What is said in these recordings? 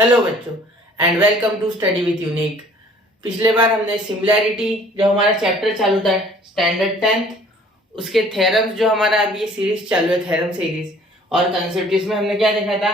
Hello बच्चों and welcome to study with Unique. पिछले बार हमने सिमिलैरिटी जो हमारा चैप्टर चालू था स्टैंडर्ड 10th उसके थ्योरम्स जो हमारा अभी ये सीरीज चालू है थ्योरम सीरीज और कंसेप्ट, इसमें हमने क्या देखा था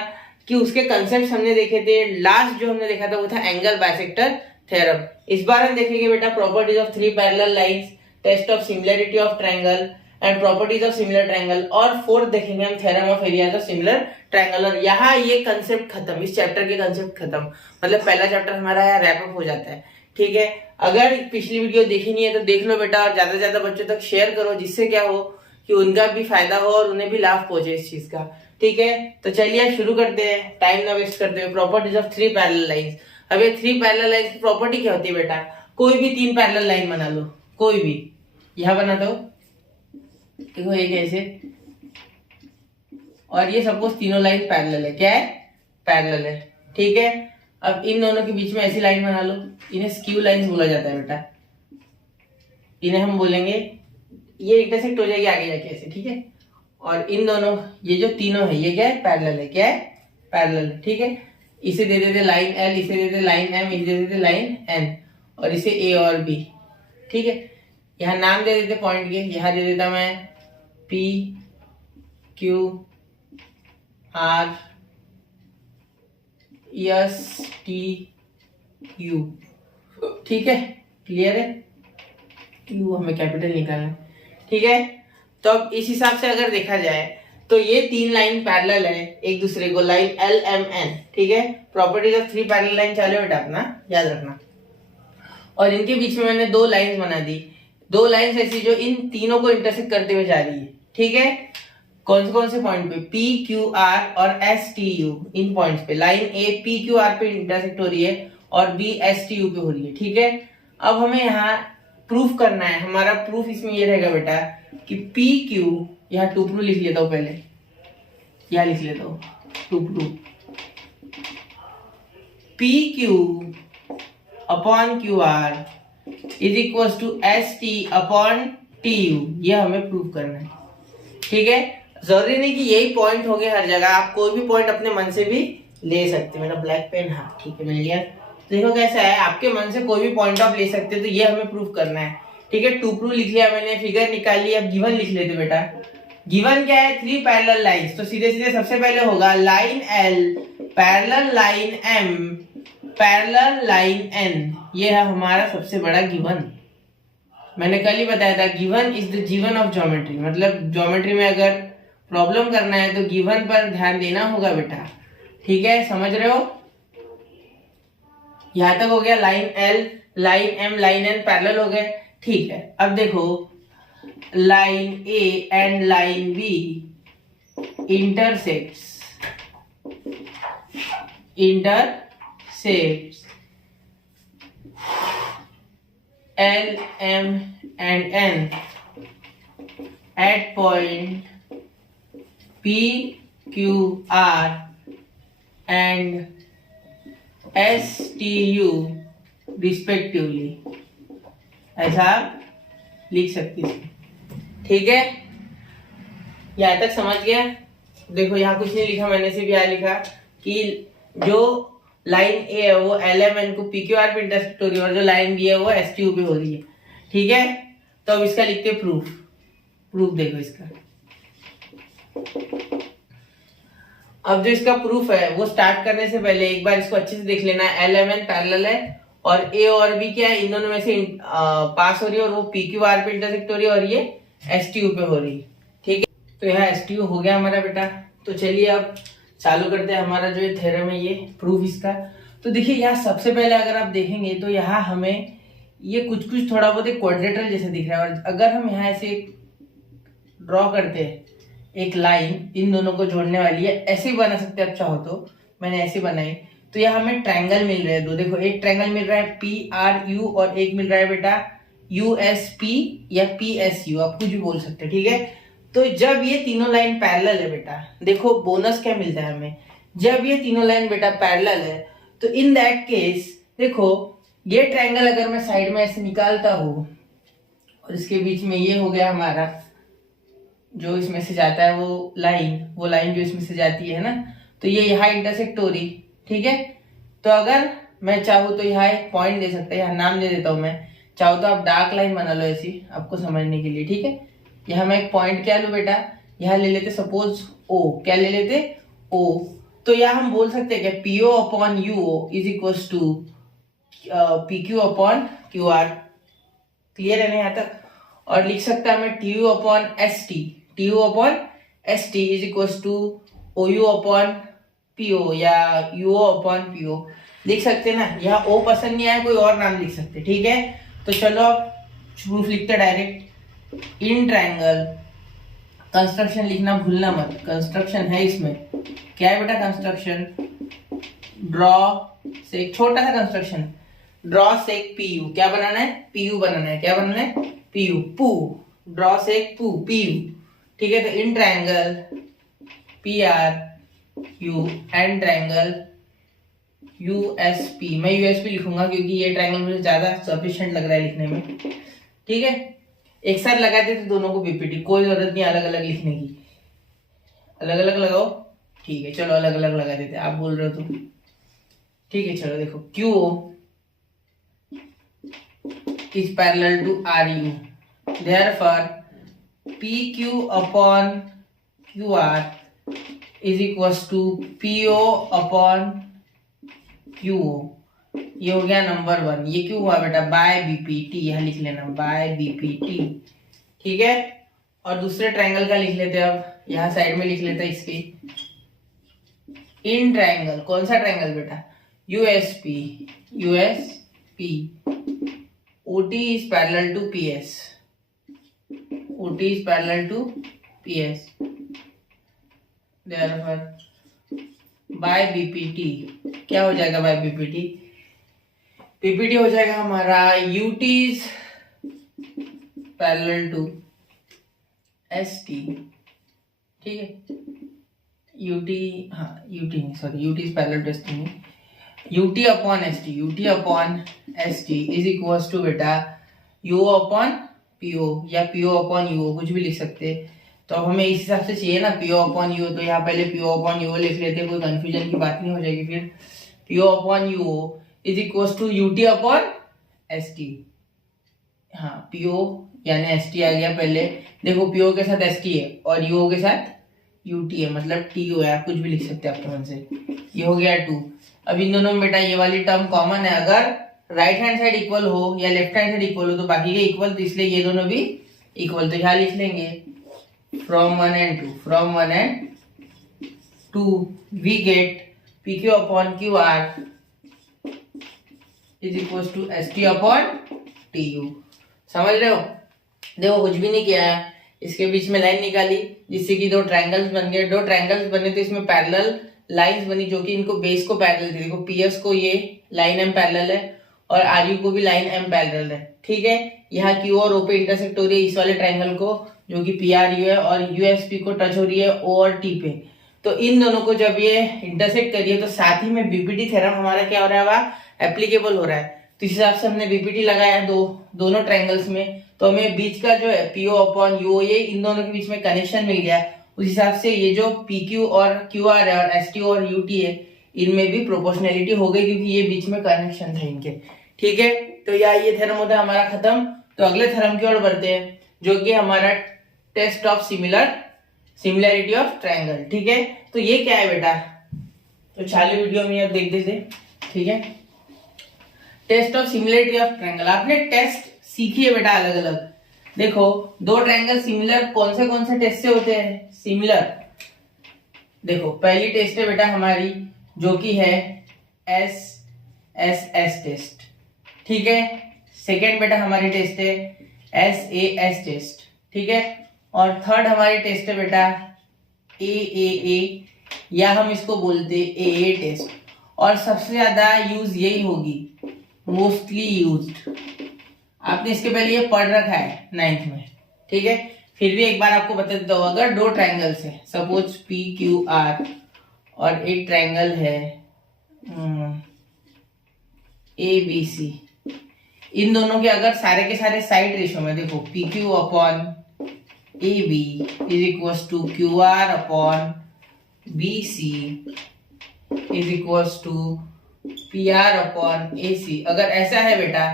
कि उसके कंसेप्ट हमने देखे थे। लास्ट जो हमने देखा था वो था एंगल बाइसेक्टर थ्योरम। इस बार हम देखेंगे बेटा properties of three parallel lines, test of similarity of triangle and properties of similar triangle, और फोर्थ देखेंगे हम theorem of areas of similar triangle. और यहाँ ये कंसेप्ट खत्म, इस चैप्टर के कंसेप्ट खत्म, मतलब पहला चैप्टर हमारा यहाँ रैप अप हो जाता है। ठीक है, अगर पिछली वीडियो देखी नहीं है तो देख लो बेटा, और ज्यादा से ज्यादा बच्चों तक शेयर करो, जिससे क्या हो कि उनका भी फायदा हो और उन्हें भी लाभ पहुंचे इस चीज का। ठीक है, तो चलिए शुरू करते हैं, टाइम ना वेस्ट करते हुए। Properties of three parallel lines. अब ये थ्री पैरेलल लाइंस की प्रॉपर्टी क्या होती है बेटा? कोई भी तीन पैरेलल लाइन बना लो, कोई भी। यहां बना दो, देखो एक ऐसे, और ये सपोज तीनों लाइन पैरेलल है। क्या है? पैरेलल है। ठीक है, अब इन दोनों के बीच में ऐसी लाइन बना लो, इन्हें स्क्यू लाइंस बोला जाता है बेटा। इन्हें हम बोलेंगे, ये इंटरसेक्ट हो जाएगी आगे जाके ऐसे। ठीक है, और इन दोनों, ये जो तीनों है ये क्या है? पैरेलल है। क्या है? पैरेलल। ठीक है, इसे दे देते लाइन एल, इसे दे देते लाइन एम, इसे दे देते लाइन एन, और इसे ए और बी। ठीक है, यहाँ नाम दे देते पॉइंट के, यहाँ दे देता मैं P Q R S T U. ठीक है, क्लियर है? क्यू हमें कैपिटल निकालना है। ठीक है, तो अब इस हिसाब से अगर देखा जाए तो ये तीन लाइन पैरेलल है एक दूसरे को, लाइन एल एम एन। ठीक है, properties of three parallel line चालू बेटा, अपना याद रखना। और इनके बीच में मैंने दो लाइंस बना दी, दो लाइंस ऐसी जो इन तीनों को इंटरसेक्ट करते हुए जा रही है। ठीक है, कौन से पॉइंट पे? पी क्यू आर और एस टी यू, इन पॉइंट्स पे line A P Q are पे इंटरसेक्ट हो रही है और बी एस टी यू पे हो रही है। ठीक है, अब हमें यहाँ प्रूफ करना है। हमारा प्रूफ इसमें ये रहेगा बेटा कि पी क्यू, यहाँ टू प्रूफ लिख लेता हूँ पहले, यहाँ लिख लेता हूँ to prove, P Q upon Q R is equal to S T upon T U, ये हमें प्रूव करना है। ठीक है, जरूरी नहीं कि यही पॉइंट होंगे हर जगह, आप कोई भी पॉइंट अपने मन से भी ले सकते। मेरा ब्लैक पेन, हाँ ठीक है मिल गया। देखो कैसा है, आपके मन से कोई भी पॉइंट आप ले सकते, तो ये हमें प्रूव करना है। ठीक है, टू प्रूफ लिख लिया मैंने, फिगर निकाल लिया। अब गिवन लिख लेते बेटा। गिवन क्या है? थ्री पैरेलल लाइंस, तो सीधे सीधे सबसे पहले होगा line L parallel line M parallel line N, ये है हमारा सबसे बड़ा गिवन। मैंने कल ही बताया था, given is the given of geometry, मतलब ज्योमेट्री में अगर प्रॉब्लम करना है तो गिवन पर ध्यान देना होगा बेटा। ठीक है, समझ रहे हो? यहां तक हो गया। Line L line M line N parallel हो गए। ठीक है, अब देखो line A and line B intersects L, M and N at point P, Q, R and S, T, U respectively, ऐसा आप लिख सकते हैं। ठीक है, यहाँ तक समझ गया? देखो यहाँ कुछ नहीं लिखा मैंने, सिर्फ यहाँ लिखा कि जो लाइन ए है वो एल एम एन को पी क्यू आर पे इंटरसेक्ट हो रही है, और जो लाइन बी है वो एस टी यू पे हो रही है। ठीक है, तो अब इसका लिखते हैं प्रूफ। प्रूफ देखो इसका, अब जो इसका प्रूफ है वो स्टार्ट करने से पहले एक बार इसको अच्छे से देख लेना। एल एम एन पैरेलल है और ए और बी क्या है, इन दोनों में से पास हो रही है, और वो पी क्यू आर पे इंटरसेक्ट हो रही है और ये एस टी यू पे हो रही है। ठीक है, तो यहाँ एस टी यू हो गया हमारा बेटा। तो चलिए अब चालू करते हैं हमारा जो थ्योरम है, ये प्रूफ इसका। तो देखिए यहाँ सबसे पहले अगर आप देखेंगे तो यहाँ हमें ये कुछ थोड़ा बहुत एक क्वाड्रेटरल जैसे दिख रहा है, और अगर हम यहाँ ऐसे ड्रॉ करते हैं एक लाइन इन दोनों को जोड़ने वाली है, ऐसे ही बना सकते हैं आप चाहो तो, मैंने ऐसे बनाई। तो यहाँ हमें ट्रायंगल मिल रहे हैं दो। देखो एक ट्रायंगल मिल रहा है पी आर यू, और एक मिल रहा है बेटा यू एस पी या पी एस यू, आप कुछ भी बोल सकते हैं। ठीक है, तो जब ये तीनों लाइन पैरेलल है बेटा, देखो बोनस क्या मिलता है हमें, जब ये तीनों लाइन बेटा पैरेलल है तो इन दैट केस देखो ये ट्रायंगल अगर मैं साइड में ऐसे निकालता हूँ और इसके बीच में ये हो गया हमारा जो इसमें से जाता है वो लाइन जो इसमें से जाती है ना, तो ये यहाँ इंटरसेक्ट हो रही, ठीक है। तो अगर मैं चाहूँ तो यहाँ एक पॉइंट दे सकता है, यहाँ नाम दे देता हूँ मैं, चाहो तो आप डार्क लाइन बना लो ऐसी आपको समझने के लिए, ठीक है। यहाँ मैं एक पॉइंट क्या लूँ बेटा, यहाँ ले लेते सपोज ओ, क्या ले लेते ओ, तो यहाँ हम बोल सकते हैं कि P O upon U O is equal to P Q upon Q R. Clear है ना यहाँ तक। और लिख सकता है मैं T U upon S T, T U upon S T is equal to O U upon P O या U O upon P O लिख सकते हैं ना। यहाँ ओ पसंद नहीं आया कोई और नाम लिख सकते, ठीक है। तो चलो अब प्रूफ लिखते डायरेक्ट। इन ट्रायंगल, कंस्ट्रक्शन लिखना भूलना मत, कंस्ट्रक्शन है इसमें। क्या है बेटा कंस्ट्रक्शन, ड्रॉ से एक छोटा सा कंस्ट्रक्शन, ड्रॉ से एक पी यू, क्या बनाना है पी यू बनाना है, क्या बनाना है पी यू, पू, ड्रॉ से एक पू पी यू, ठीक है। तो in triangle P R you and triangle USP, मैं यूएसपी लिखूंगा क्योंकि ये ट्रायंगल मुझे ज्यादा सफिशिएंट लग रहा है लिखने में, ठीक है। एक साथ लगा देते दोनों को बीपीटी, कोई जरूरत नहीं अलग अलग लिखने की, अलग अलग लगाओ, ठीक है। चलो अलग अलग लगा देते, आप बोल रहे हो तो ठीक है। चलो देखो Q is parallel to RU, therefore PQ upon QR is equals to PO upon QO। ये हो गया नंबर 1। ये क्यों हुआ बेटा, बाय बीपीटी, यह लिख लेना बाय बीपीटी, ठीक है। और दूसरे ट्रायंगल का लिख लेते हैं, अब यहाँ साइड में लिख लेते हैं इसकी। इन ट्रायंगल, कौन सा ट्रायंगल बेटा, USP, USP OT is parallel to PS, OT is parallel to PS, therefore by BPT क्या हो जाएगा, by BPT, BPT हो जाएगा हमारा UT is parallel to ST, ठीक है। UT, हाँ UT नहीं, sorry UT is parallel to ST नहीं, UT upon ST, UT upon ST is equal to बेटा UO अपॉन PO या PO अपॉन UO, कुछ भी लिख सकते। तो अब हमें इस हिसाब से चाहिए ना PO अपॉन UO, तो यहाँ पहले PO अपॉन UO लिख लेते, कोई कंफ्यूजन की बात नहीं हो जाएगी फिर। PO upon UO is equal to UT upon ST, हाँ PO यानी ST आ गया पहले, देखो PO के साथ ST है और UO के साथ UT है, मतलब TO है, आप कुछ भी लिख सकते हैं आपके मन से। ये हो गया 2। अब इन दोनों में बेटा ये वाली टर्म कॉमन है, अगर राइट हैंड साइड इक्वल हो या लेफ्ट हैंड साइड इक्वल हो तो बाकी के इक्वल, तो इसलिए ये दोनों भी इक्वल। तो यहाँ लिख लेंगे from 1 and 2, from 1 and 2 we get P Q upon Q R is equal to S T upon T U. समझ रहे हो, देखो कुछ भी नहीं किया है, इसके बीच में लाइन निकाली जिससे कि दो ट्रायंगल्स बन गए, दो ट्रायंगल्स बने तो इसमें पैरेलल लाइंस बनी जो कि इनको बेस को पैरेलल थी। देखो पीएस को ये लाइन एम पैरेलल है और आरयू को भी लाइन एम पैरेलल है, ठीक है। यहाँ क्यू और ओ पे इंटरसेक्ट हो रही है इस वाले ट्रायंगल को जो कि पी आर यू है, और यूएसपी को टच हो रही है ओ और टी पे। तो इन दोनों को जब ये इंटरसेक्ट करिए तो साथ ही में बीपीटी थ्योरम हमारा क्या हो रहा है, वह एप्लीकेबल हो रहा है। तो इस हिसाब से हमने बीपीटी लगाया दोनों ट्रायंगल्स में, तो हमें बीच का जो है पीओ अपॉन यूओ, ये इन दोनों के बीच में कनेक्शन मिल गया। उस हिसाब से ये जो PQ और QR है और ST और UT है, इनमें भी प्रोपोर्शनैलिटी हो गई क्योंकि ये बीच में कनेक्शन था इनके, ठीक है। तो ये थ्योरम होता है हमारा खत्म। तो अगले थ्योरम की ओर बढ़ते हैं जो कि हमारा test of similarity of triangle, ठीक है। तो ये क्या है बेटा, तो चालू वीडियो में आप देख देते, ठीक है। Test of similarity of triangle, आपने टेस्ट सीखी है बेटा अलग अलग। देखो दो ट्रायंगल सिमिलर कौन से टेस्ट से होते हैं, सिमिलर। देखो पहली टेस्ट है बेटा हमारी जो कि है SSS टेस्ट, ठीक है। सेकेंड बेटा हमारी टेस्ट है SAS टेस्ट, ठीक है। और थर्ड हमारी टेस्ट है बेटा AAA या हम इसको बोलते AA टेस्ट। और सबसे ज्यादा यूज यही होगी, मोस्टली यूज्ड। आपने इसके पहले ये पढ़ रखा है 9th में, ठीक है। फिर भी एक बार आपको बता देता हूँ, अगर दो ट्रायंगल्स है सपोज PQR और एक ट्रायंगल है ABC, इन दोनों के अगर सारे के सारे साइड रेशियो में देखो PQ upon AB is equal to QR upon BC is equal to P R upon A C. अगर ऐसा है बेटा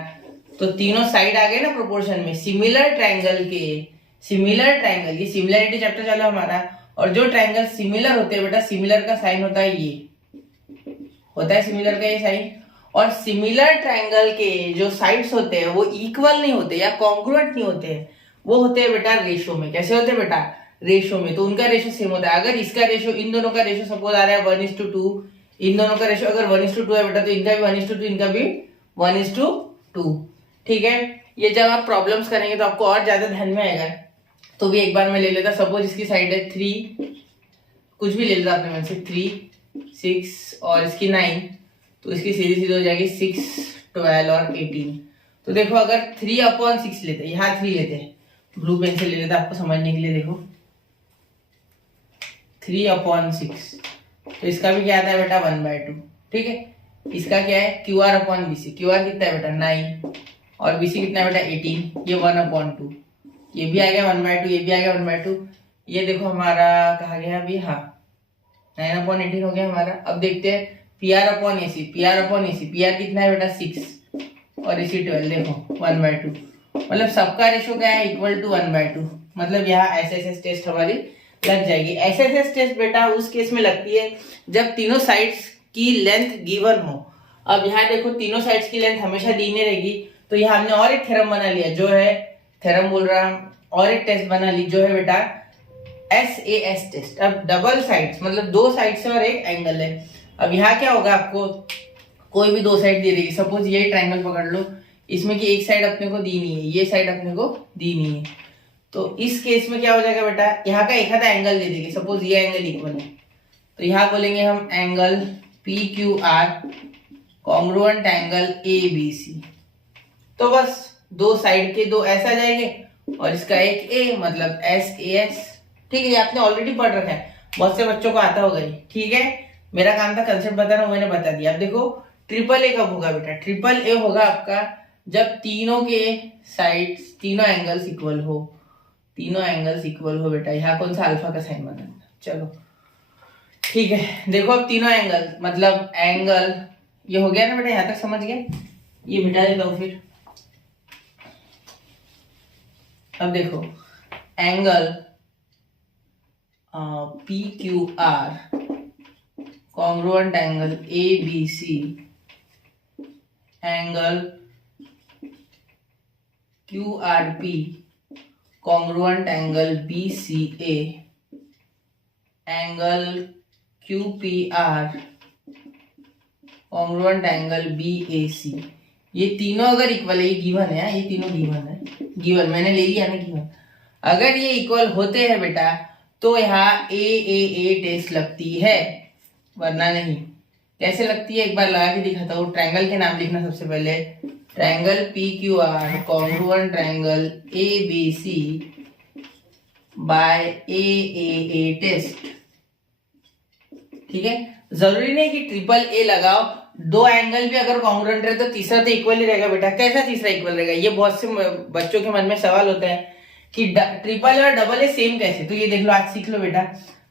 तो तीनों साइड आ गए ना प्रोपोर्शन में, सिमिलर ट्राइंगल के, सिमिलर ट्राइंगल, ये सिमिलरिटी चैप्टर चला हमारा, और जो ट्राइंगल सिमिलर होते हैं बेटा, सिमिलर का साइन होता है ये, होता है सिमिलर का ये साइन। और सिमिलर ट्राइंगल के जो साइड्स होते हैं वो इक्वल नहीं होते या कॉन्ग्रुएंट नहीं होते हैं, वो होते हैं बेटा रेशो में। कैसे होते हैं बेटा? रेशो में। तो उनका रेशो सेम होता है। अगर इसका रेशो, इन दोनों का रेशो सपोज आ रहा है 1:2, इन दोनों का रेशो अगर 1:2 है बेटा, तो इनका भी 1:2, इनका भी 1:2। ठीक है, ये जब आप प्रॉब्लम्स करेंगे तो आपको और ज्यादा ध्यान में आएगा। तो भी एक बार मैं ले लेता, सपोज इसकी साइड है 3, कुछ भी ले लेता अपने मन से, 3, 6 और इसकी 9, तो इसकी सीधी सीधी हो जाएगी 6, 12 और 18। तो देखो अगर 3/6 लेते, यहाँ 3 लेते हैं, ब्लू पेन से ले लेते आपको समझने के लिए। देखो 3/6, तो इसका भी क्या आता है बेटा 1/2। ठीक है, इसका क्या है Q R upon B C. Q R कितना है बेटा 9 और बी सी कितना है बेटा 18। ये 1/2, ये भी आ गया 1/2, ये भी आ गया 1/2। ये देखो हमारा कहा गया अभी, हाँ 9/18 हो गया हमारा। अब देखते हैं P R upon A C. P R upon A C, P R कितना है बेटा 6 और इसी 12, देखो 1/2। मतलब सबका रेशो क्या है इक्वल टू 1/2। मतलब यहाँ एसएसएस टेस्ट हमारी लग जाएगी। एसएसएस टेस्ट बेटा उस केस में लगती है जब तीनों साइड्स की लेंथ गिवन हो। अब यहाँ देखो तीनों साइड्स की लेंथ हमेशा दी नहीं रहेगी, तो यहाँ हमने और एक थ्योरम बना लिया, जो है थ्योरम बोल रहा हूं, और एक टेस्ट बना ली जो है बेटा एसएएस टेस्ट। अब डबल साइड्स मतलब 2 साइड्स है और एक एंगल है। अब यहाँ क्या होगा, आपको कोई भी 2 साइड दे देगी। सपोज ये ट्राइंगल पकड़ लो, इसमें की एक साइड अपने को दी नहीं है, ये साइड अपने को दी नहीं है, तो इस केस में क्या हो जाएगा बेटा, यहाँ का एक आधा एंगल दे देगी। सपोज ये एंगल इक्वल है, तो यहाँ बोलेंगे हम angle P Q R congruent angle A B C. तो बस 2 साइड के 2 ऐसा जाएंगे और इसका एक ए, मतलब एस ए एस। ठीक है, ये आपने ऑलरेडी पढ़ रखा है, बहुत से बच्चों को आता होगा ये। ठीक है, मेरा काम था कंसेप्ट बताना, मैंने बता दिया। अब देखो ट्रिपल ए कब होगा बेटा? ट्रिपल ए होगा आपका जब तीनों के साइड्स, तीनों एंगल्स इक्वल हो। तीनों एंगल्स इक्वल हो बेटा। यहाँ कौन सा अल्फा का साइन बनाना, चलो ठीक है। देखो अब तीनों एंगल, मतलब एंगल ये हो गया ना बेटा, यहाँ तक समझ गए? ये मिटा देता हूँ फिर। अब देखो angle P Q R congruent angle A B C, angle Q R P congruent angle B C A, angle Q P R congruent angle B A C. ये तीनों अगर इक्वल है, ये गिवन है, ये तीनों गिवन है, गिवन मैंने ले लिया ना गिवन। अगर ये इक्वल होते हैं बेटा तो यहाँ ए टेस्ट लगती है, वरना नहीं। कैसे लगती है एक बार लगा के दिखाता हूँ। ट्रायंगल के नाम लिखना सबसे पहले, triangle P Q R congruent triangle A B C by A test. ठीक है, जरूरी नहीं कि ट्रिपल ए लगाओ, 2 एंगल भी अगर कॉन्ग्रुएंट रहे तो तीसरा तो इक्वल ही रहेगा बेटा। कैसा तीसरा इक्वल रहेगा, ये बहुत से बच्चों के मन में सवाल होता है कि ट्रिपल और डबल ए सेम कैसे। तो ये देख लो, आज सीख लो बेटा।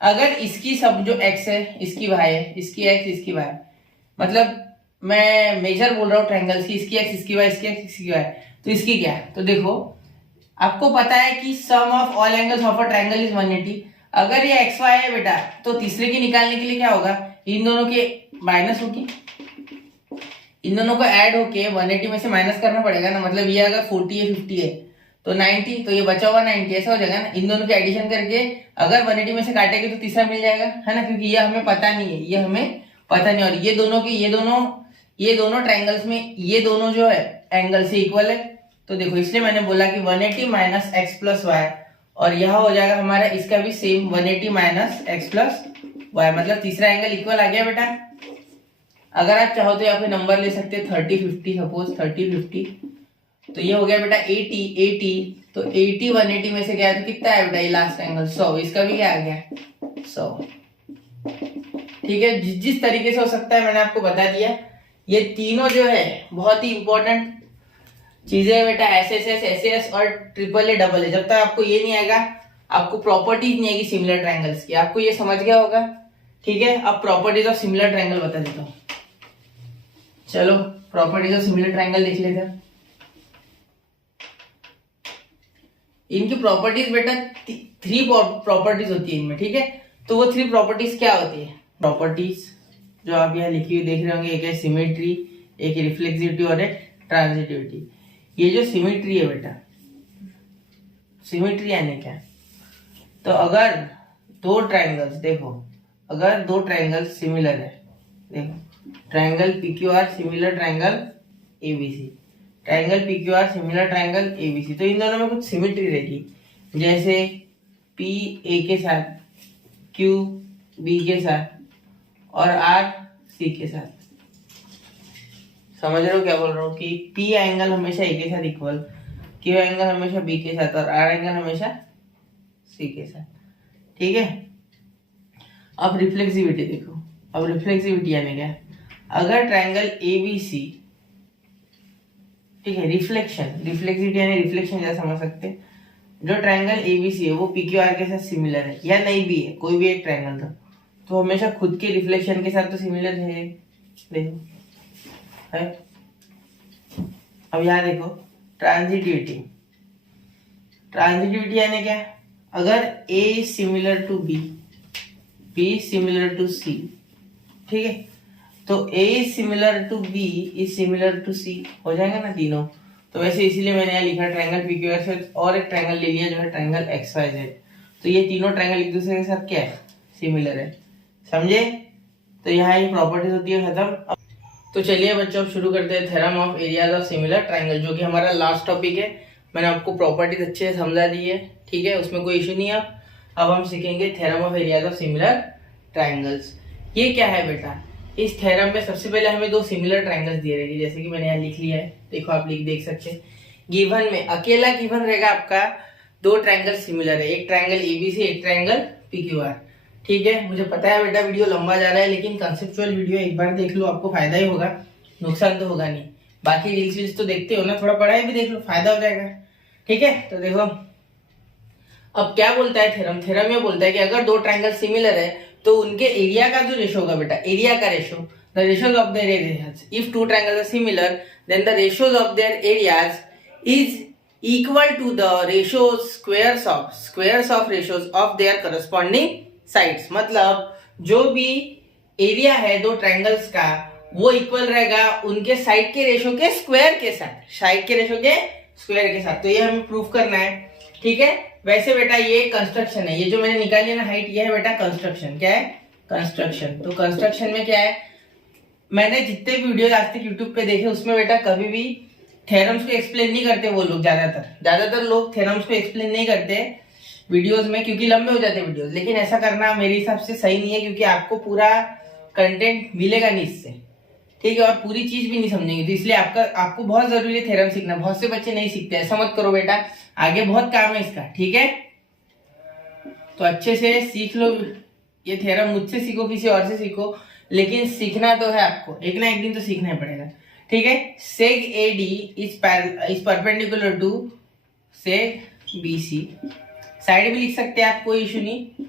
अगर इसकी सब जो x है, इसकी y है, इसकी x इसकी y, मतलब मैं मेजर बोल रहा हूँ ट्रायंगल की, इसकी x इसकी y, इसकी x इसकी y, तो इसकी क्या है? तो देखो आपको पता है कि sum of all angles of a triangle is 180। अगर ये xy है बेटा तो तीसरे की निकालने के लिए क्या होगा, इन दोनों के माइनस होगी, इन दोनों को ऐड होके 180 में से माइनस करना पड़ेगा ना। मतलब ये अगर 40 है 50 है तो 90, तो ये बचा हुआ 90 ऐसा हो जाएगा ना। इन दोनों के एडिशन करके अगर 180 में से काटेंगे तो तीसरा मिल जाएगा, है ना, क्योंकि ये हमें पता नहीं है, ये हमें पता नहीं। और ये दोनों के ये दोनों ट्रायंगल्स में ये दोनों जो है एंगल से इक्वल है। तो देखो इसलिए मैंने बोला कि 180 माइनस एक्स प्लस वाई, और यह हो जाएगा हमारा इसका भी same 180 minus x plus y, मतलब तीसरा एंगल इक्वल आ गया बेटा। अगर आप चाहो तो यहाँ पे नंबर ले सकते हैं 30 50, सपोज 30 50, तो ये हो गया बेटा 80। तो 80 180 में से क्या है तो कितना है बेटा, ये लास्ट एंगल 100, इसका भी क्या आ गया 100। ठीक है, जिस तरीके से हो सकता है मैंने आपको बता दिया। ये तीनों जो है बहुत ही इंपॉर्टेंट चीजें है बेटा, एसएसएस एसएस और ट्रिपल ए डबल ए। जब तक आपको ये नहीं आएगा, आपको प्रॉपर्टीज नहीं आएगी सिमिलर ट्रायंगल्स की। आपको ये समझ गया होगा। ठीक है, अब प्रॉपर्टीज ऑफ सिमिलर ट्रायंगल बता देता हूँ। चलो प्रॉपर्टीज ऑफ सिमिलर ट्रायंगल देख लेते हैं। इनकी प्रॉपर्टीज बेटा 3 प्रॉपर्टीज होती है इनमें, ठीक है। तो वो 3 प्रॉपर्टीज क्या होती है? प्रॉपर्टीज जो आप यहाँ लिखी हुई देख रहे होंगे, एक है सिमेट्री, एक रिफ्लेक्सिविटी और एक ट्रांजिटिविटी। ये जो सिमेट्री है बेटा, सिमेट्री यानी क्या? तो अगर 2 ट्रायंगल्स, देखो अगर 2 ट्रायंगल्स सिमिलर है, देखो triangle PQR similar triangle ABC, triangle PQR similar triangle ABC, तो इन दोनों में कुछ सिमेट्री रहेगी, जैसे P A के साथ, Q B के साथ और R C के साथ। समझ रहे हो क्या बोल रहा हूँ? कि P एंगल हमेशा A के साथ इक्वल, Q एंगल हमेशा B के साथ और R एंगल हमेशा C के साथ, ठीक है। अब रिफ्लेक्सिविटी देखो, अब रिफ्लेक्सिविटी यानी क्या? अगर ट्रायंगल ABC, ठीक है, रिफ्लेक्सिविटी यानी रिफ्लेक्शन जैसा समझ सकते हैं। जो ट्रायंगल ABC है वो PQR के साथ सिमिलर है या नहीं भी है, कोई भी एक ट्रायंगल था, तो हमेशा खुद के रिफ्लेक्शन के साथ तो सिमिलर है, देखो है। अब यहाँ देखो ट्रांजिटिविटी, ट्रांजिटिविटी यानी क्या? अगर A similar to B, B similar to C, ठीक है, तो A similar to B is similar to C हो जाएगा ना तीनों। तो वैसे इसीलिए मैंने यहाँ लिखा ट्रायंगल PQR से और एक ट्रायंगल ले लिया जो है ट्रायंगल XYZ। तो ये तीनों ट्रायंगल एक दूसरे के साथ क्या है? सिमिलर है, समझे? तो यहाँ ये प्रॉपर्टीज होती है खत्म। तो चलिए बच्चों अब शुरू करते हैं theorem of areas of similar triangle, जो कि हमारा लास्ट टॉपिक है। मैंने आपको प्रॉपर्टीज अच्छे से समझा दी है, ठीक है, उसमें कोई इशू नहीं है। अब हम सीखेंगे theorem of areas of similar triangles. ये क्या है बेटा? इस थ्योरम में सबसे पहले हमें 2 सिमिलर ट्रायंगल्स दिए रहेंगे, जैसे कि मैंने यहाँ लिख लिया है, देखो आप देख सकते हैं। गिवन में अकेला गिवन रहेगा आपका 2 ट्रायंगल सिमिलर है, एक ट्रायंगल ABC, एक ट्रायंगल PQR, ठीक है। मुझे पता है बेटा वीडियो लंबा जा रहा है, लेकिन कंसेप्चुअल वीडियो एक बार देख लो, आपको फायदा ही होगा, नुकसान तो होगा नहीं। बाकी रील्स तो देखते हो ना, थोड़ा पढ़ाई भी देख लो, फायदा हो जाएगा, ठीक है। तो देखो अब क्या बोलता है थ्योरम, थ्योरम ये बोलता है कि अगर 2 ट्रायंगल सिमिलर है तो उनके एरिया का जो रेशो होगा बेटा, एरिया का ratio, the ratios of their areas, if 2 triangles are similar then the ratios of their areas is equal to the ratios squares of ratios of their corresponding sides. मतलब जो भी area है 2 triangles का वो equal रहेगा उनके side के ratio के स्क्वायर के साथ, साइड के रेशो के स्क्वायर के साथ। तो ये हमें प्रूफ करना है, ठीक है। वैसे बेटा ये कंस्ट्रक्शन है, ये जो मैंने निकाली है ना हाइट, ये है बेटा कंस्ट्रक्शन। क्या है? कंस्ट्रक्शन। तो कंस्ट्रक्शन में क्या है, मैंने जितने भी वीडियो आज तक यूट्यूब पे देखे उसमें बेटा कभी भी थ्योरम्स को एक्सप्लेन नहीं करते वो लोग, ज्यादातर लोग थ्योरम्स को एक्सप्लेन नहीं करते वीडियोस में, क्योंकि लंबे हो जाते हैं वीडियोस। लेकिन ऐसा करना मेरे हिसाब से सही नहीं है, क्योंकि आपको पूरा कंटेंट मिलेगा नहीं इससे, ठीक है, और पूरी चीज भी नहीं समझेंगे। तो इसलिए आपको बहुत जरूरी है थ्योरम सीखना। बहुत से बच्चे नहीं सीखते, ऐसा मत करो बेटा, आगे बहुत काम है इसका, ठीक है। तो अच्छे से सीख लो ये थ्योरम, मुझसे सीखो किसी और से सीखो, लेकिन सीखना तो है आपको, एक ना एक दिन तो सीखना ही पड़ेगा, ठीक है। Seg AD is perpendicular to seg BC, side भी लिख सकते हैं आप, कोई इशू नहीं।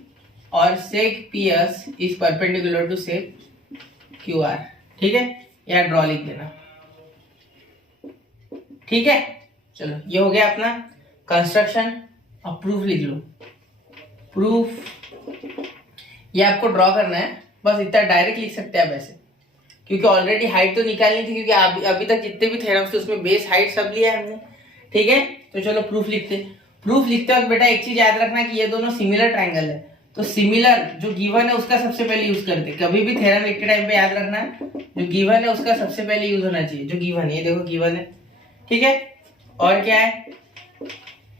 और seg PS is perpendicular to seg QR, ठीक है, या ड्रॉ लिख देना, ठीक है। चलो ये हो गया अपना कंस्ट्रक्शन। अब प्रूफ लिख लो। प्रूफ ये आपको ड्रॉ करना है, बस इतना डायरेक्ट लिख सकते हैं आप ऐसे, क्योंकि ऑलरेडी हाइट तो निकालनी थी, क्योंकि अभी तक जितने भी थ्योरम्स थे उसमें बेस हाइट सब लिया है हमने, ठीक है। तो चलो प्रूफ लिखते वक्त बेटा एक चीज याद रखना कि ये दोनों सिमिलर ट्रायंगल है, तो सिमिलर जो गिवन है उसका सबसे पहले यूज करते। कभी भी थ्योरम लिखते टाइम पे याद रखना जो गिवन है उसका सबसे पहले यूज होना चाहिए, जो गिवन है, ये देखो गिवन है, ठीक है। और क्या है,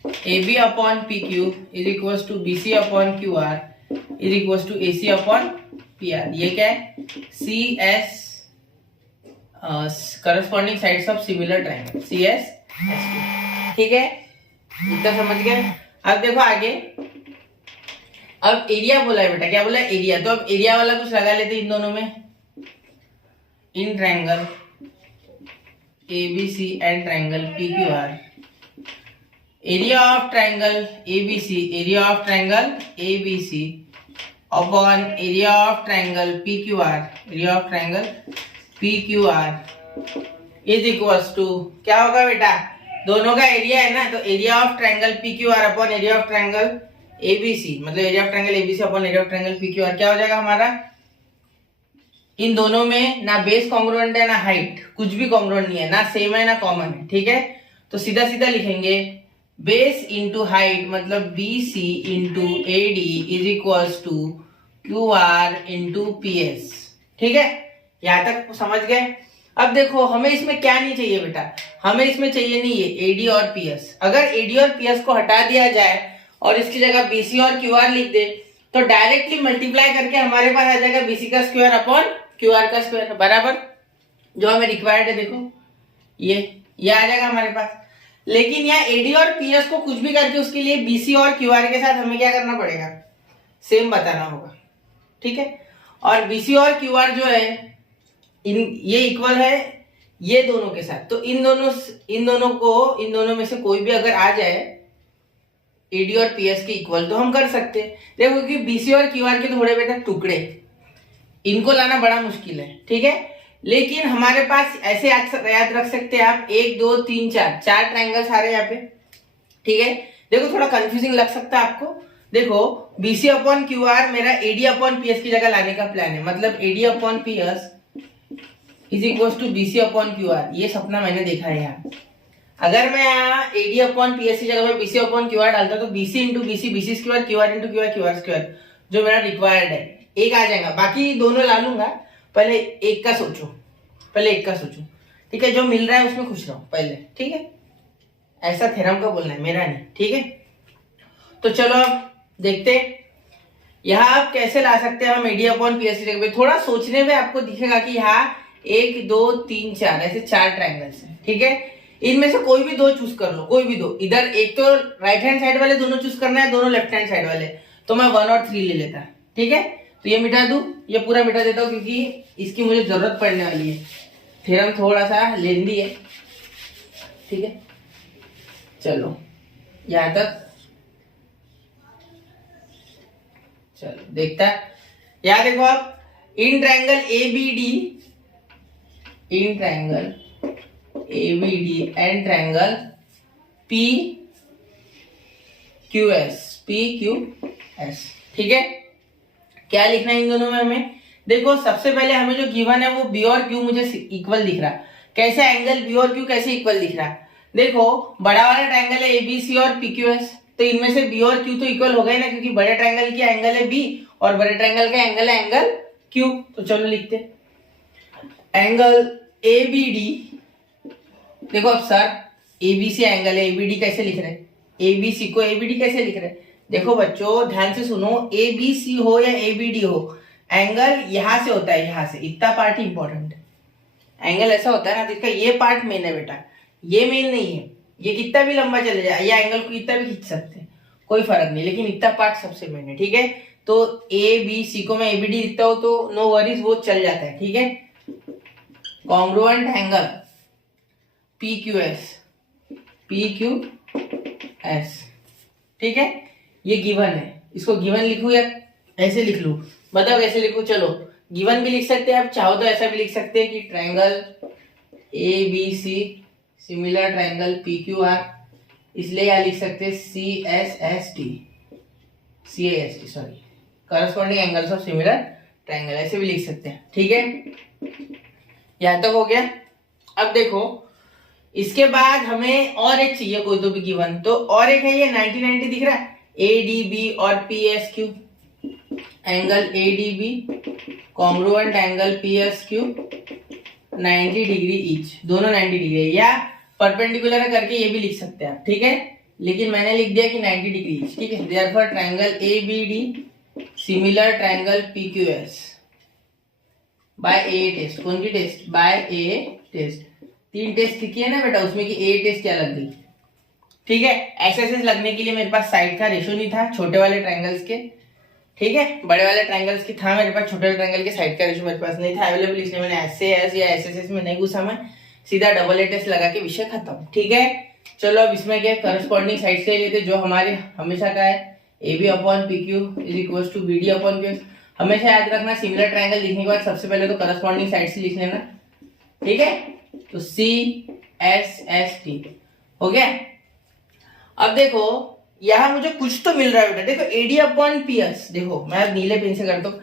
AB upon PQ is equal to BC upon QR is equal to AC upon PR। ये क्या है, CS corresponding sides of similar triangle, CS, ठीक है, इतना समझ गए। अब देखो आगे, अब एरिया बोला है बेटा, क्या बोला है, एरिया। तो अब एरिया वाला कुछ लगा लेते इन दोनों में, in triangle ABC and triangle PQR, area of triangle ABC upon area of triangle PQR is equals to क्या होगा बेटा, दोनों का एरिया है ना, तो area of triangle P Q R upon area of triangle ABC, मतलब area of triangle ABC upon area of triangle P Q R क्या हो जाएगा हमारा, इन दोनों में ना बेस कॉन्ग्रुएंट है ना हाइट, कुछ भी कॉन्ग्रुएंट नहीं है, ना सेम है ना कॉमन है, ठीक है। तो सीधा सीधा लिखेंगे बेस इंटू हाइट मतलब B C into A D is equals to Q R into P S, ठीक है, यहां तक समझ गए। अब देखो हमें इसमें क्या नहीं चाहिए बेटा, हमें इसमें चाहिए नहीं है एडी और पीएस। अगर एडी और पीएस को हटा दिया जाए और इसकी जगह बीसी और क्यूआर लिख दे तो डायरेक्टली मल्टीप्लाई करके हमारे पास आ जाएगा बीसी का स्क्वायर अपॉन क्यूआर का स्क्वायर बराबर जो हमें रिक्वायर्ड है। देखो ये आ जाएगा हमारे पास, लेकिन यहाँ एडी और पीएस को कुछ भी करके उसके लिए बीसी और क्यूआर के साथ हमें क्या करना पड़ेगा, सेम बताना होगा, ठीक है। और बीसी और क्यूआर जो है ये इक्वल है ये दोनों के साथ, तो इन दोनों में से कोई भी अगर आ जाए एडी और पीएस के इक्वल तो हम कर सकते हैं। देखो क्योंकि बीसी और क्यूआर के थोड़े बेटा टुकड़े, इनको लाना बड़ा मुश्किल है, ठीक है। लेकिन हमारे पास ऐसे याद रख सकते हैं आप 1 2 3 4 ट्रायंगल्स आ रहे हैं यहाँ पे, ठीक है। देखो थोड़ा कंफ्यूजिंग लग सकता है आपको, देखो बीसी अपॉन क्यूआर मेरा एडी अपॉन पीएस की जगह लाने का प्लान है, मतलब AD upon PS is equal to BC upon QR. ये सपना मैंने देखा है यहाँ, अगर मैं यहाँ एडी अपॉन पीएस की जगह पे बीसी अपॉन क्यूआर डालता तो BC into BC BC square QR into QR QR square जो मेरा रिक्वायर्ड है एक आ जाएगा, बाकी दोनों ला लूंगा, पहले एक का सोचो, ठीक है, जो मिल रहा है उसमें खुश रहो पहले, ठीक है। ऐसा थ्योरम का बोलना है मेरा नहीं, ठीक है। तो चलो अब देखते यहाँ आप कैसे ला सकते हैं हम एडी अपॉन पीएस की जगह पे। थोड़ा सोचने में आपको दिखेगा कि यहाँ 1 2 3 4 ऐसे 4 ट्रायंगल्स हैं, ठीक है। इनमें से कोई भी दो चूज कर लो, कोई भी दो, इधर एक तो राइट हैंड साइड वाले दोनों चूज करना है, दोनों लेफ्ट हैंड साइड वाले, तो मैं 1 और 3 ले लेता, ठीक है। तो ये मिटा दूं, ये पूरा मिटा देता हूं क्योंकि इसकी मुझे जरूरत पड़ने वाली है, थ्योरम थोड़ा सा लेंदी है, ठीक है। चलो यहां तक चलो देखता है, यहां देखो आप in triangle ABD and triangle PQS, ठीक है। क्या लिखना है इन दोनों में हमें, देखो सबसे पहले हमें जो गिवन है वो बी और क्यू मुझे इक्वल दिख रहा, कैसे एंगल बी और क्यू कैसे इक्वल दिख रहा, देखो बड़ा वाला ट्रायंगल है एबीसी और PQS, तो इनमें से बी और क्यू तो इक्वल हो गए ना, क्योंकि बड़े ट्रायंगल की एंगल है बी और बड़े ट्रायंगल का एंगल है एंगल क्यू। तो चलो लिखते एंगल ABD, देखो अब सर ABC एंगल है, ABD कैसे लिख रहे हैं, ABC को ABD कैसे लिख रहे हैं, देखो बच्चों ध्यान से सुनो, ABC हो या ABD हो, एंगल यहां से होता है, यहां से इतना पार्ट इंपॉर्टेंट है, एंगल ऐसा होता है ना जिसका ये पार्ट मेन है बेटा, ये मेन नहीं है, ये कितना भी लंबा चले जाए या एंगल को कितना भी खींच सकते हैं कोई फर्क नहीं, लेकिन इतना पार्ट सबसे मेन है, ठीक है। तो ABC को मैं ABD लिखता हूं तो नो वरीज वो चल जाता है, ठीक है। कॉन्ग्रुएंट एंगल PQS, ठीक है, ये गिवन है, इसको गिवन लिखूं या ऐसे लिख लूं, बताओ कैसे लिखूं। चलो गिवन भी लिख सकते हैं, आप चाहो तो ऐसा भी लिख सकते हैं कि triangle ABC similar triangle PQR, इसलिए यहां लिख सकते हैं CAST sorry, corresponding angles of similar triangle, ऐसे भी लिख सकते हैं, ठीक है। यहां तक हो गया। अब देखो इसके बाद हमें और एक चाहिए कोई तो भी गिवन, तो और एक है ये 90-90 दिख रहा है, ADB और PSQ, angle ADB congruent angle PSQ 90 degree each, दोनों 90 डिग्री है, या परपेंडिकुलर करके ये भी लिख सकते हैं आप, ठीक है, लेकिन मैंने लिख दिया कि 90 डिग्री ईच, ठीक है। Therefore triangle ABD similar triangle PQS by A test, कौन सी test, by A test, 3 test लिखी है ना बेटा उसमें कि ए टेस्ट क्या लग गई, ठीक है। ऐसे लगने के लिए मेरे पास साइड का रेशो नहीं था छोटे वाले ट्रायंगल्स के, ठीक है, बड़े वाले ट्रायंगल्स की था मेरे पास, छोटे वाले ट्रायंगल के साइड का रेशो मेरे पास नहीं था अवेलेबल, इसलिए मैंने SAS या SSS में नहीं घुसा, मैं सीधा डबल ए टेस्ट लगा के विषय खत्म, ठीक है। चलो अब इसमें क्या करस्पॉन्डिंग साइड से लेते जो हमारे हमेशा का है AB upon PQ is equal to BD upon QS, हमेशा याद रखना सिमिलर ट्रायंगल लिखने के बाद सबसे पहले तो करस्पॉन्डिंग साइड से लिख लेना, ठीक है। तो CSST हो गया। अब देखो यहां मुझे कुछ तो मिल रहा है बेटा, देखो AD अपॉन PS, देखो मैं अब नीले पेन से करता हूँ,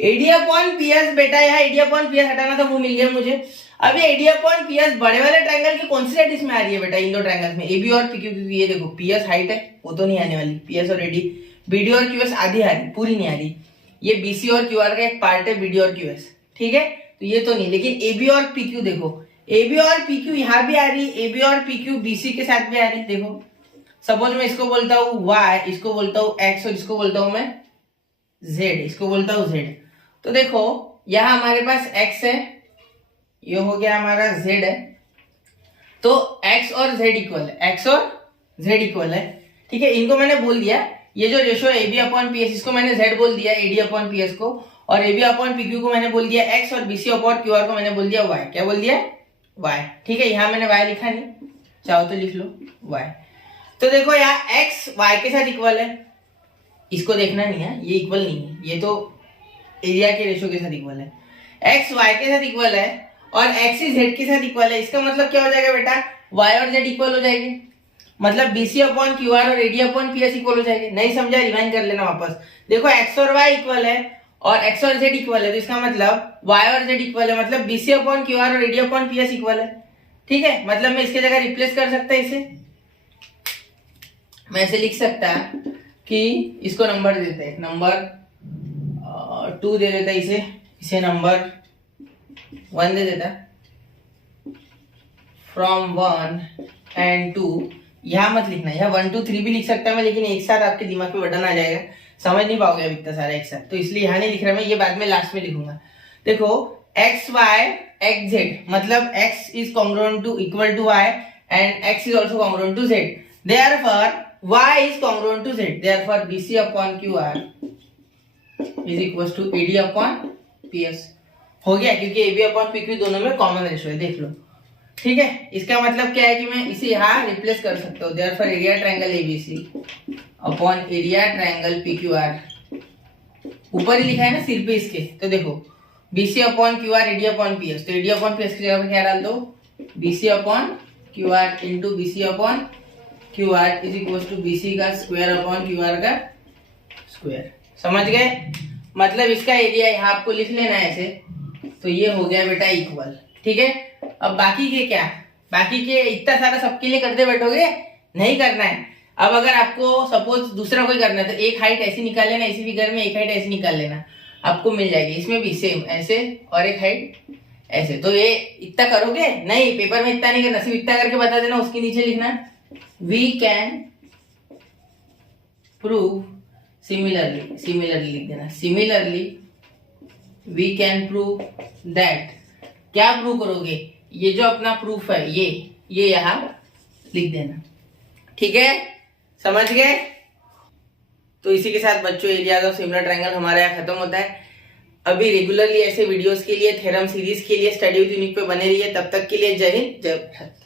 AD अपॉन PS बेटा, यहाँ AD अपॉन PS हटाना था वो मिल गया मुझे। अब ये AD अपॉन PS बड़े वाले ट्रायंगल की कौन सी साइड इसमें आ रही है बेटा, इन दो ट्रायंगल्स में AB और PQ, क्योंकि ये देखो PS हाइट है वो तो नहीं आने वाली, PS और AD, BD और QS आधी आ रही, पूरी नहीं आ रही, ये BC और QR का एक पार्ट है BD और QS, ठीक है, तो ये तो नहीं, लेकिन AB और PQ देखो, AB और PQ यहाँ भी आ रही, AB और PQ BC के साथ भी आ रही, देखो सपोज मैं इसको बोलता हूँ Y, इसको बोलता हूँ X और इसको बोलता हूँ मैं Z, इसको बोलता हूँ Z, तो देखो यहाँ हमारे पास X है, ये हो गया हमारा Z है, तो X और Z इक्वल है, X और Z इक्वल है, ठीक है, इनको मैंने बोल दिया, ये जो रेशो है AB अपॉन PS इसको मैंने Z बोल दिया AD अपॉन PS को, और AB अपॉन PQ को मैंने बोल दिया X, और BC अपॉन QR को मैंने बोल दिया Y, क्या बोल दिया Y, ठीक है, यहाँ मैंने Y लिखा नहीं, चाहो तो लिख लो Y। तो देखो यहाँ X Y के साथ इक्वल है, इसको देखना नहीं है, ये इक्वल नहीं है, ये तो एरिया के रेशो के साथ इक्वल है, X Y के साथ इक्वल है और X Z के साथ इक्वल है, इसका मतलब क्या हो जाएगा बेटा, Y और Z इक्वल हो जाएंगे, मतलब BC अपॉन QR और AD अपॉन PS इक्वल हो जाएंगे। नहीं समझा, रिवाइंड कर लेना वापस, देखो X और Y इक्वल है और X और Z इक्वल है, तो इसका मतलब Y और Z इक्वल है, मतलब BC अपॉन QR और AD अपॉन PS इक्वल है, ठीक है, मतलब मैं इसके जगह रिप्लेस कर सकता है, इसे मैं ऐसे लिख सकता कि इसको नंबर दे देते हैं, नंबर 2 दे देता, इसे नंबर 1 दे देता, फ्रॉम 1 एंड 2, यहाँ मत लिखना, यहाँ 1 2 3 भी लिख सकता मैं, लेकिन एक साथ आपके दिमाग पे बटन आ जाएगा, समझ नहीं पाओगे अब इतना सारा एक साथ, तो इसलिए यहाँ नहीं लिख रहा मैं, ये बाद में लास्ट में लिखूंगा। देखो X Y X Z, मतलब X is congruent to equal to Y and X is also congruent to Z, therefore Y is congruent to Z, therefore BC upon QR is equals to AD upon PS, हो गया, क्योंकि AB upon PQ दोनों में common ratio है, देख लो, ठीक है, इसका मतलब क्या है कि मैं इसे यहाँ रिप्लेस कर सकता हूँ, therefore area triangle ABC upon area triangle PQR, ऊपर ही लिखा है ना सिर पे इसके, तो देखो BC upon QR AD upon PS, तो AD अपॉन PS की जगह पे क्या डाल दो, BC upon QR into BC upon QR is equal to BC का स्क्वायर अपॉन QR का स्क्वायर, समझ गए, मतलब इसका एरिया यहाँ आपको लिख लेना है ऐसे, तो ये हो गया बेटा इक्वल, ठीक है। अब बाकी के क्या, बाकी के इतना सारा सबके लिए करते बैठोगे, नहीं करना है। अब अगर आपको सपोज दूसरा कोई करना है तो एक हाइट ऐसी निकाल लेना, इसी फिगर में एक हाइट ऐसी निकाल लेना, आपको मिल जाएगी, इसमें भी सेम ऐसे और एक हाइट ऐसे, तो ये इतना करोगे नहीं, पेपर में इतना नहीं करना, सिर्फ इतना करके बता देना, उसके नीचे लिखना we can prove similarly, similarly लिख देना, similarly we can prove that, क्या प्रूव करोगे, ये जो अपना प्रूफ है ये यहां लिख देना, ठीक है, समझ गए। तो इसी के साथ बच्चों एरियाज ऑफ सिमिलर ट्रायंगल हमारा यहाँ खत्म होता है। अभी रेगुलरली ऐसे वीडियोस के लिए, थ्योरम सीरीज के लिए स्टडी विद यूनिक पे बने रहिए, तब तक के लिए जय हिंद जय भारत।